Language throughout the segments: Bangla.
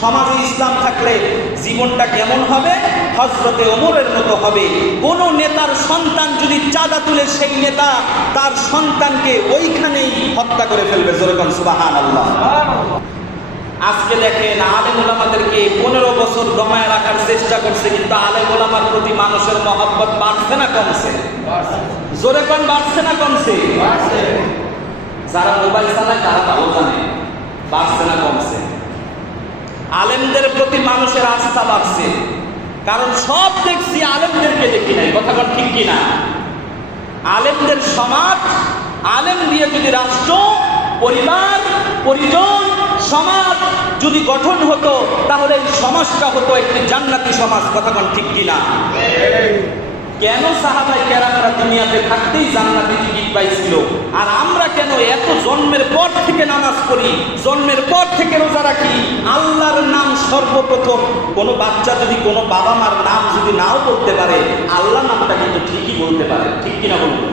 সমাজে ইসলাম থাকলে জীবনটা কেমন হবে? হযরতে ওমরের মতো হবে। কোন নেতার সন্তান যদি চাঁদা তুলে সেই নেতা তার সন্তানকে ওইখানেই হত্যা করে ফেলবে। জোরে বলেন সুবহানাল্লাহ। আজকে দেখেন আলেম ওলামাদেরকে 15 বছর দমায় রাখার চেষ্টা করছে, কিন্তু আলেম ওলামার প্রতি মানুষের মহব্বত বাড়ছে না কমছে? জোরে কোন বাড়ছে না কমছে? যারা মোবাইল চালায় তারা ভালো জানে বাড়ছে না কমছে। আলেমদের প্রতি মানুষের আস্থা বাড়ছে, কারণ সব দেখছি আলেমদেরকে দেখি নাই। কথা বল ঠিক কিনা? আলেমদের সমাজ, আলেম দিয়ে যদি রাষ্ট্র, পরিবার, পরিজন, সমাজ যদি গঠন হতো তাহলে এই সমাজটা হতো একটি জান্নাতি সমাজ। কথা বল ঠিক কিনা? কেন সাহাবায়ে কেরামরা দুনিয়াতে থাকতেই জান্নাতি টিকিট পাইছিল, আর আমরা কেন এত জন্মের পর থেকে নামাজ পড়ি, জন্মের পর থেকে রোজা রাখি? আল্লাহর নাম সর্বপ্রথম। কোনো বাচ্চা যদি কোনো বাবা মার নাম যদি নাও বলতে পারে, আল্লাহ নামটা কিন্তু ঠিকই বলতে পারে। ঠিক কিনা বলবো?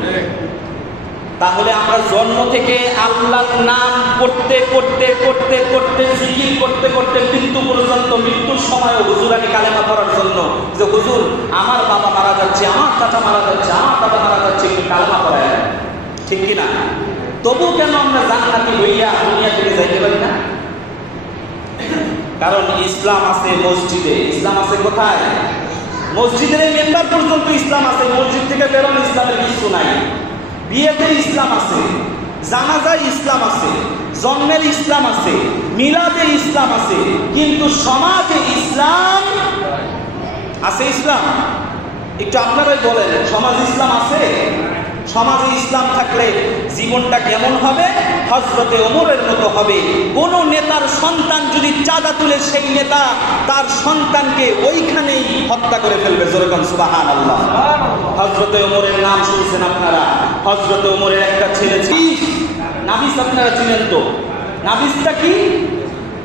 তাহলে আমরা জন্ম থেকে আল্লাহর নাম করতে করতে করতে করতে জিকির করতে করতে মৃত্যু পর্যন্ত, মৃত্যুর সময়ও হুজুরানি কালেমা পড়ার জন্য যে হুজুর আমার বাবা মারা যাচ্ছে, আমার চাচা মারা যাচ্ছে, আমার দাদা মারা যাচ্ছে, একটু কালেমা পড়ায়। ঠিক কিনা? তবু কেন আমরা জান্নাতি হইয়া দুনিয়া থেকে যাইতে পারি না? কারণ ইসলাম আছে মসজিদে। ইসলাম আছে কোথায়? মসজিদের এই মেম্বার পর্যন্ত ইসলাম আছে। মসজিদ থেকে বেরোনো ইসলামের কিছু নাই। বিয়েতে ইসলাম আছে, জানাজায় ইসলাম আছে, জন্মের ইসলাম আছে, মিলাদে ইসলাম আছে, কিন্তু সমাজে ইসলাম আছে? ইসলাম একটু আপনারাই বলেন, সমাজে ইসলাম আছে? সমাজে ইসলাম থাকলে জীবনটা কেমন হবে? হযরতে ওমরের মতো হবে। কোন নেতার সন্তান যদি চাঁদা তুলে সেই নেতা তার সন্তানকে ওইখানেই হত্যা করে ফেলবে। জোরে বলেন সুবহানাল্লাহ। হযরতে ওমরের নাম শুনছেন আপনারা? হযরতে ওমরের একটা ছেলে ছিল নাবিস। আপনারা চিনেন তো নাবিসটা কি?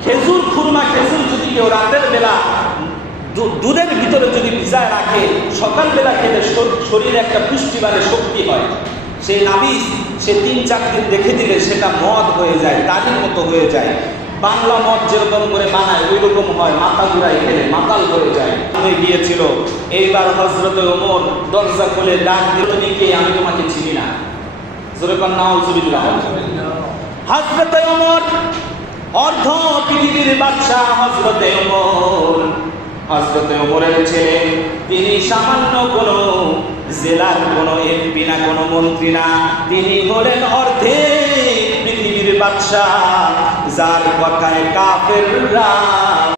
খেজুর, খুরমা খেজুর যদি কেউ রাতের বেলা দুধের ভিতরে যদি ভিজায় রাখে, সকালবেলা খেলে শরীরে একটা পুষ্টিবারে শক্তি হয়। সেই নাবিস সে 3-4 দিন রেখে দিলে সেটা মদ হয়ে যায়, তাজের মতো হয়ে যায়। বাংলা মদ যেরকম করে বানায় ওই রকম হয়, মাথা ঘুরাই খেলে মাতাল হয়ে যায়। হয়ে গিয়েছিল। এইবার হযরতে ওমর দরজা খুলে ডাক দিল, কে? আমি তোমাকে চিনি না। জোরে বলেন নাউজুবিল্লাহ। হযরতে ওমর অর্ধ পৃথিবীর বাদশা হযরতে ওমর। হযরতে ওমরের ছেলে, তিনি সামান্য কোনো জেলার কোনো এমপি না, কোনো মন্ত্রী না, তিনি হলেন অর্ধেক পৃথিবীর বাদশা, যার কথায় কাফেররা